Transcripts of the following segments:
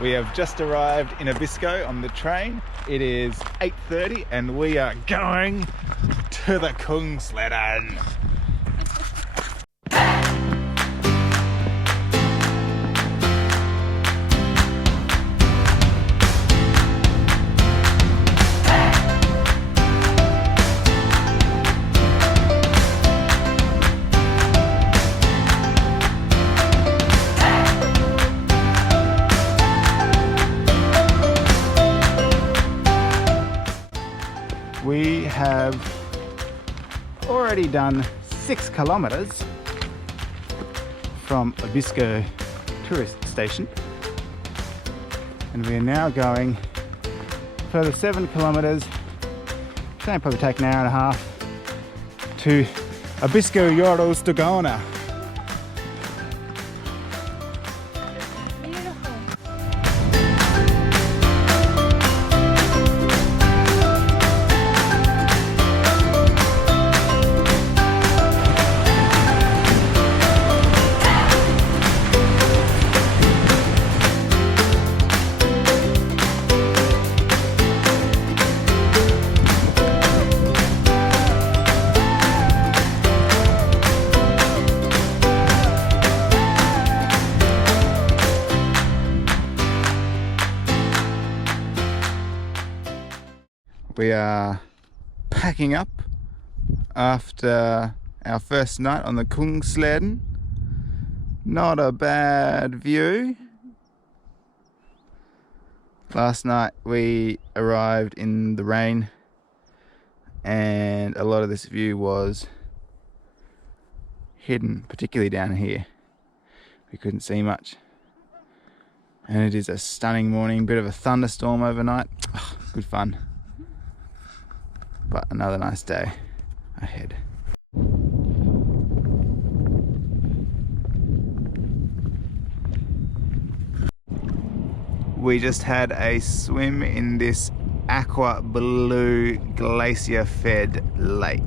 We have just arrived in Abisko on the train. It is 8:30 and we are going to the Kungsleden. We have already done 6 kilometers from Abisko tourist station, and we are now going further 7 kilometers. It's going to probably take an hour and a half to Abisko Stogona. We are packing up after our first night on the Kungsleden. Not a bad view. Last night we arrived in the rain and a lot of this view was hidden, particularly down here. We couldn't see much. And it is a stunning morning, bit of a thunderstorm overnight. Oh, good fun. But another nice day ahead. We just had a swim in this aqua blue glacier fed lake.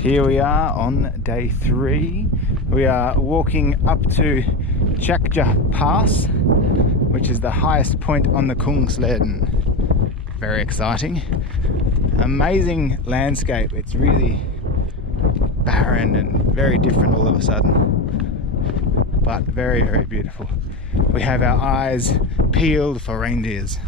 Here we are on day 3. We are walking up to Kvikkjokk Pass, which is the highest point on the Kungsleden. Very exciting. Amazing landscape. It's really barren and very different all of a sudden, but very, very beautiful. We have our eyes peeled for reindeers.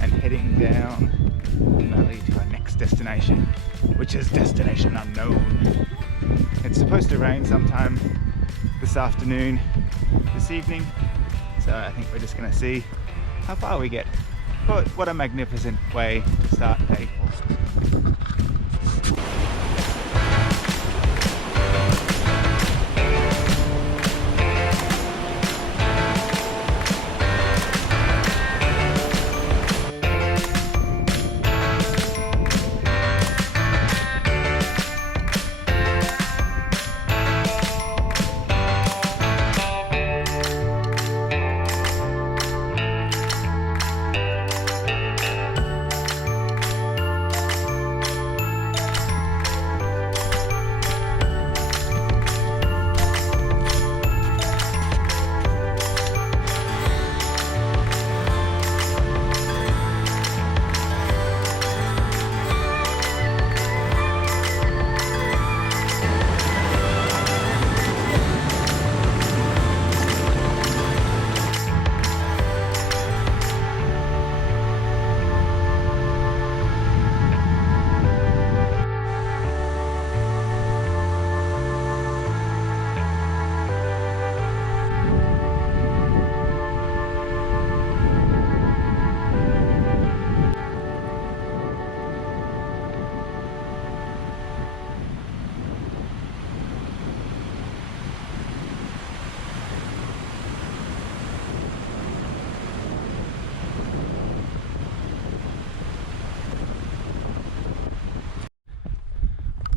And heading down the valley to our next destination, which is destination unknown. It's supposed to rain sometime this afternoon, this evening, so I think we're just going to see how far we get. But what a magnificent way to start day 4.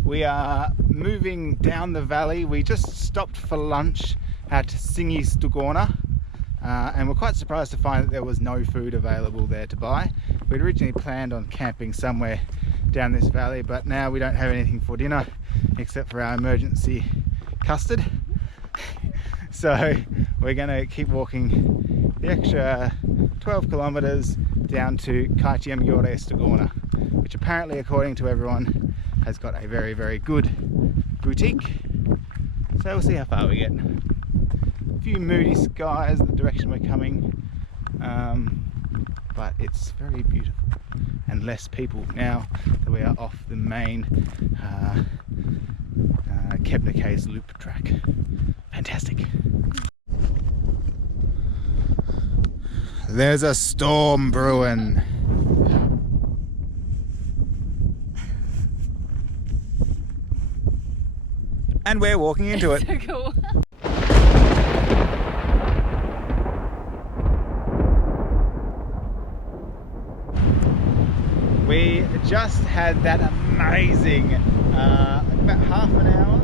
We are moving down the valley. We just stopped for lunch at Kvikkjokk, and we're quite surprised to find that there was no food available there to buy. We'd originally planned on camping somewhere down this valley, but now we don't have anything for dinner except for our emergency custard. So we're going to keep walking the extra 12 kilometers down to Kvikkjokk, which apparently, according to everyone, has got a very, very good boutique. So we'll see how far we get. A few moody skies the direction we're coming, but it's very beautiful and less people now that we are off the main Kvikkjokk loop track. Fantastic. There's a storm brewing. And we're walking into it. So cool. We just had that amazing, about half an hour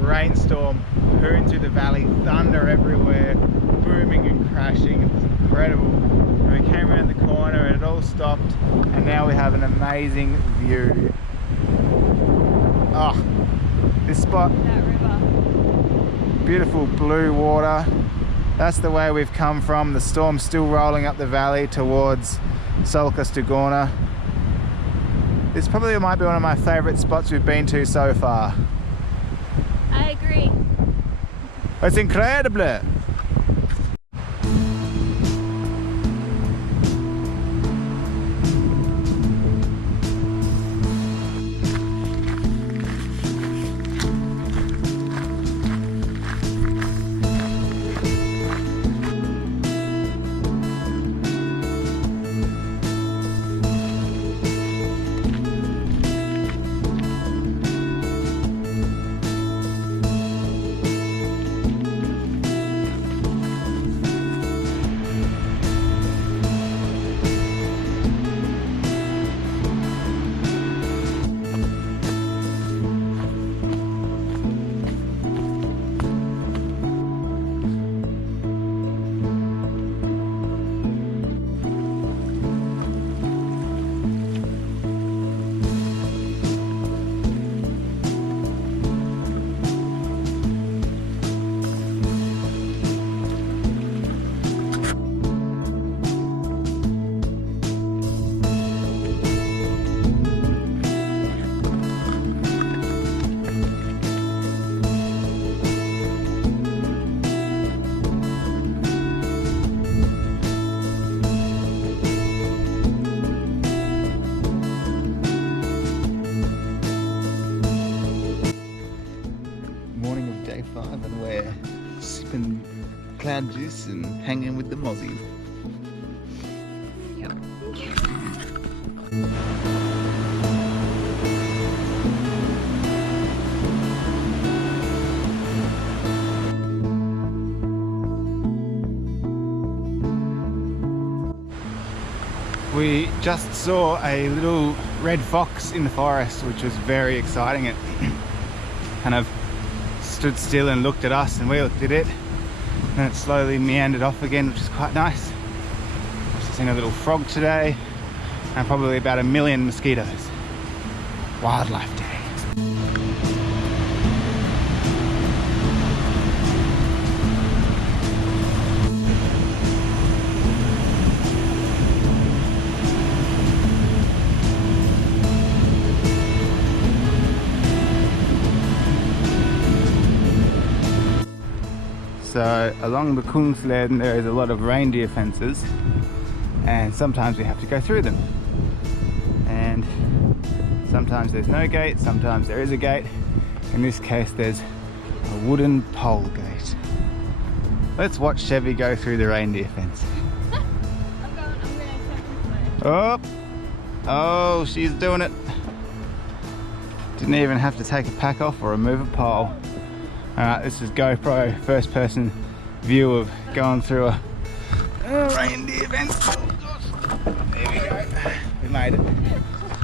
rainstorm pouring through the valley, thunder everywhere, booming and crashing. It was incredible. And we came around the corner and it all stopped, and now we have an amazing view. Oh, this spot, That river. beautiful blue water. That's the way we've come from. The storm's still rolling up the valley towards Solka-Stugorna. This probably might be one of my favourite spots we've been to so far. I agree. It's incredible! And we're sipping cloud juice and hanging with the mozzie. Yep. We just saw a little red fox in the forest, which was very exciting. It kind of stood still and looked at us, and we looked at it, and it slowly meandered off again, which is quite nice. Also seen a little frog today, and probably about 1 million mosquitoes. Wildlife Day. So along the Kungsleden there is a lot of reindeer fences, and sometimes we have to go through them. And sometimes there's no gate, sometimes there is a gate. In this case there's a wooden pole gate. Let's watch Chevy go through the reindeer fence. I'm going this way. Oh, she's doing it. Didn't even have to take a pack off or remove a pole. Alright, this is GoPro first person view of going through a reindeer fence. Oh gosh. There we go. We made it.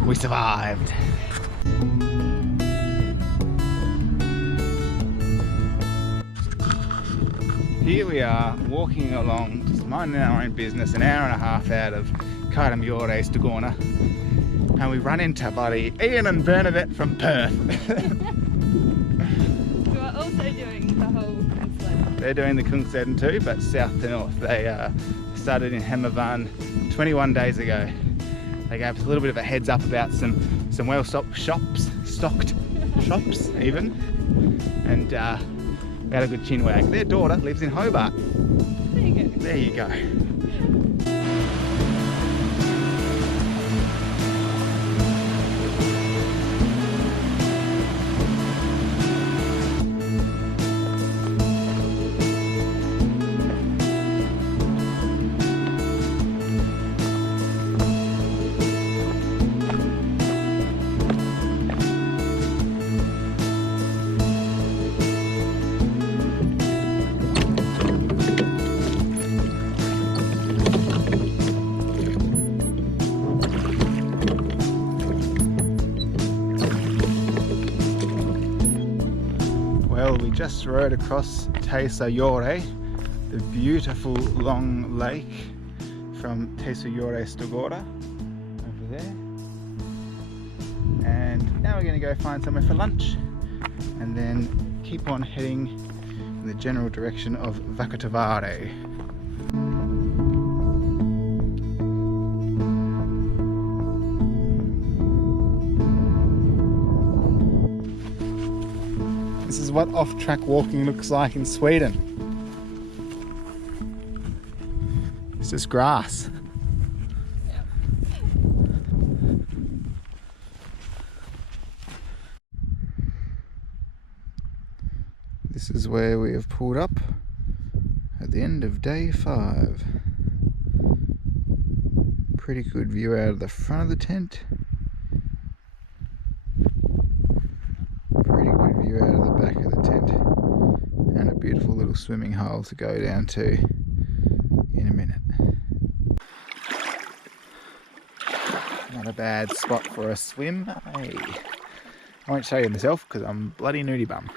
We survived. Here we are walking along, just minding our own business, an hour and a half out of Kvikkjokk, and we run into buddy Ian and Bernadette from Perth. Also doing the whole Kungsleden. They're doing the Kungsleden too, but south to north. They started in Hemavan 21 days ago. They gave us a little bit of a heads up about some well-stocked shops even, and we had a good chin wag. Their daughter lives in Hobart. There you go. There you go. We just rode across Tesayore, the beautiful long lake from Tesayore Stogora over there. And now we're going to go find somewhere for lunch and then keep on heading in the general direction of Vakatavare. This is what off-track walking looks like in Sweden. It's just grass. Yep. This is where we have pulled up at the end of day 5. Pretty good view out of the front of the tent. Pretty good view out of the back of the tent. And a beautiful little swimming hole to go down to in a minute. Not a bad spot for a swim. Hey. I won't show you myself because I'm bloody nudie bum.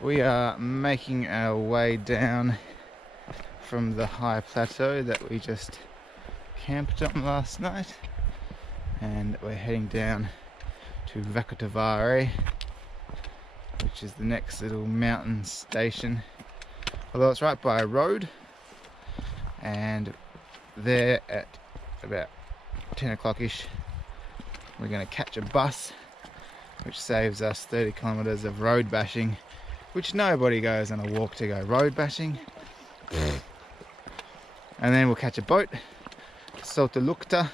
We are making our way down from the high plateau that we just camped on last night, and we're heading down to Vakatavare, which is the next little mountain station, although it's right by a road. And there at about 10 o'clock-ish we're going to catch a bus, which saves us 30 kilometers of road bashing, which nobody goes on a walk to go road bashing. And then we'll catch a boat to Sotalukta.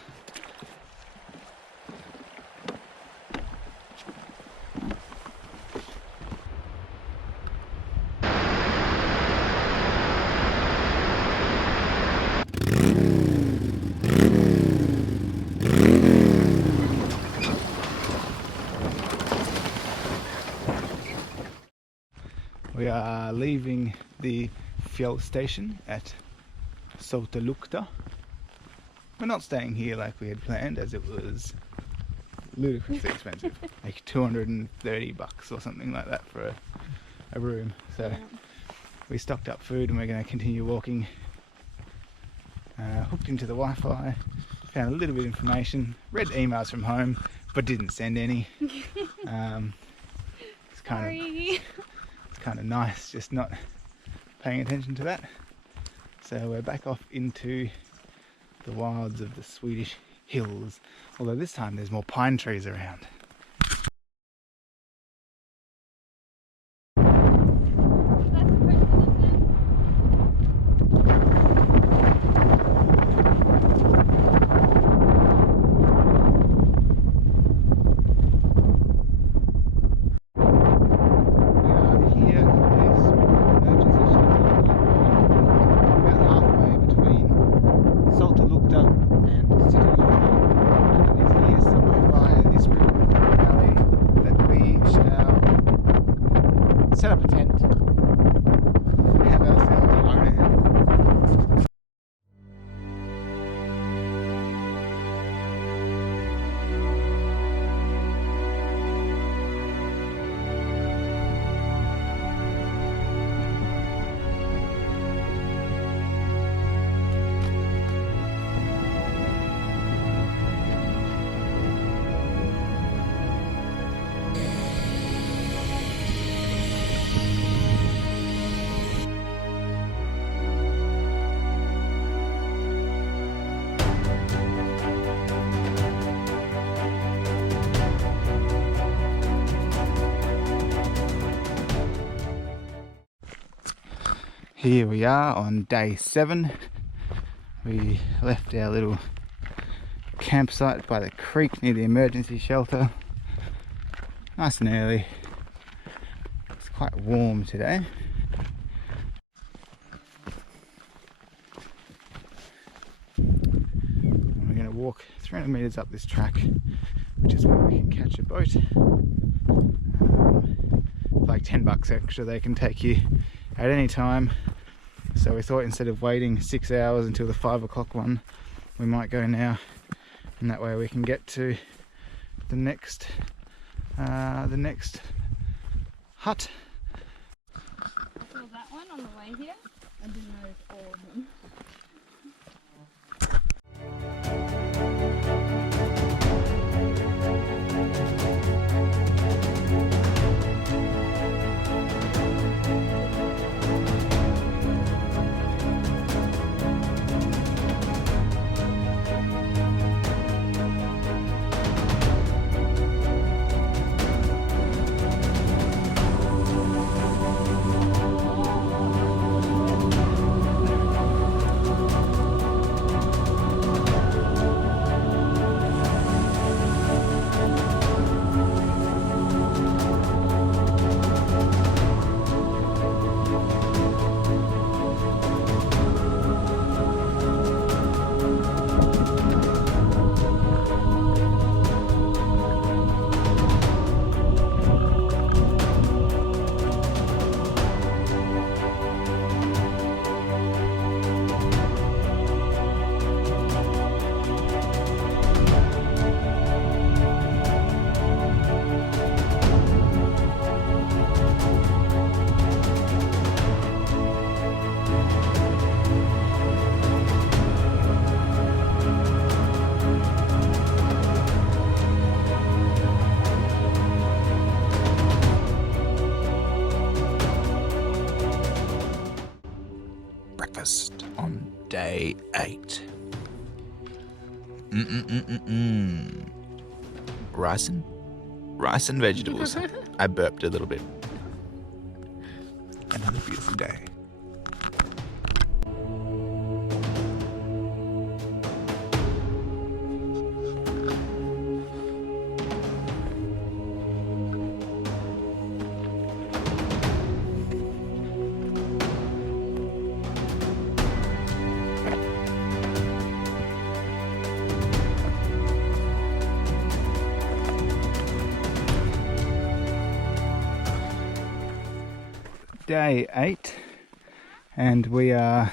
We are leaving the fuel station at Sotalukta. We're not staying here like we had planned, as it was ludicrously expensive, like $230 or something like that for a room. So we stocked up food and we're going to continue walking. Hooked into the Wi-Fi, found a little bit of information, read emails from home, but didn't send any. It's kind of nice just not paying attention to that. So we're back off into the wilds of the Swedish hills, although this time there's more pine trees around. Set up a tent, have ourselves a load out. Here we are on day 7. We left our little campsite by the creek near the emergency shelter. Nice and early. It's quite warm today. And we're going to walk 300 meters up this track, which is where we can catch a boat. For like $10 extra, they can take you at any time. So we thought instead of waiting 6 hours until the 5 o'clock one, we might go now, and that way we can get to the next hut. I saw that one on the way here. I didn't notice all of them. Breakfast on day 8. Rice and vegetables. I burped a little bit. Another beautiful day. Day 8, and we are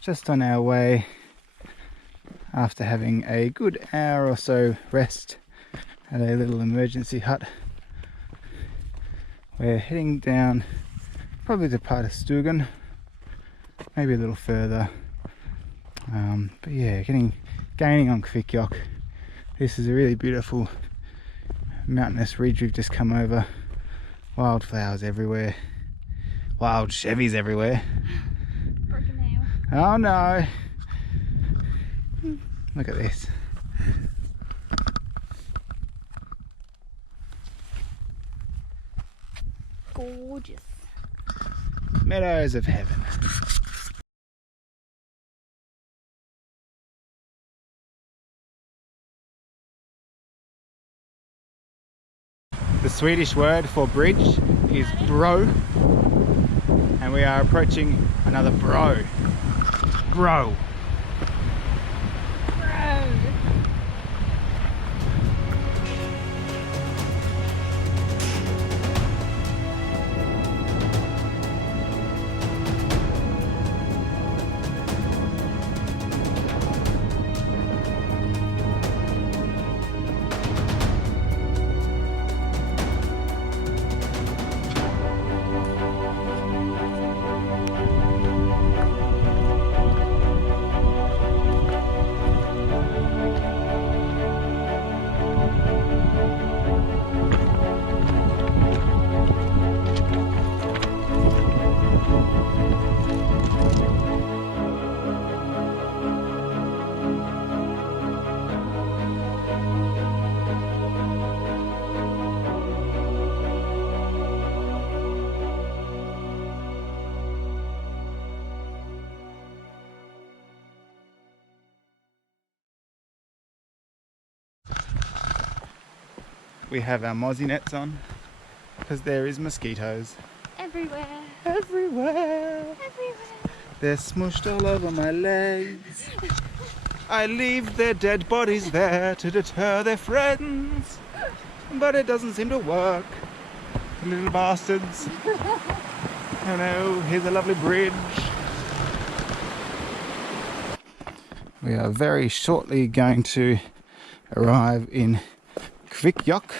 just on our way after having a good hour or so rest at a little emergency hut. We're heading down probably to part of Stugan, maybe a little further, but yeah, gaining on Kvikkjokk. This is a really beautiful mountainous ridge we've just come over. Wildflowers everywhere. Wild Chevys everywhere. Broken nail. Oh no! Look at this. Gorgeous. Meadows of heaven. The Swedish word for bridge is bro, and we are approaching another bro. Bro. Bro. We have our mozzie nets on because there is mosquitoes Everywhere. everywhere. Everywhere. They're smushed all over my legs. I leave their dead bodies there to deter their friends, but it doesn't seem to work. Little bastards. Oh no, here's a lovely bridge. We are very shortly going to arrive in Kvikkjokk,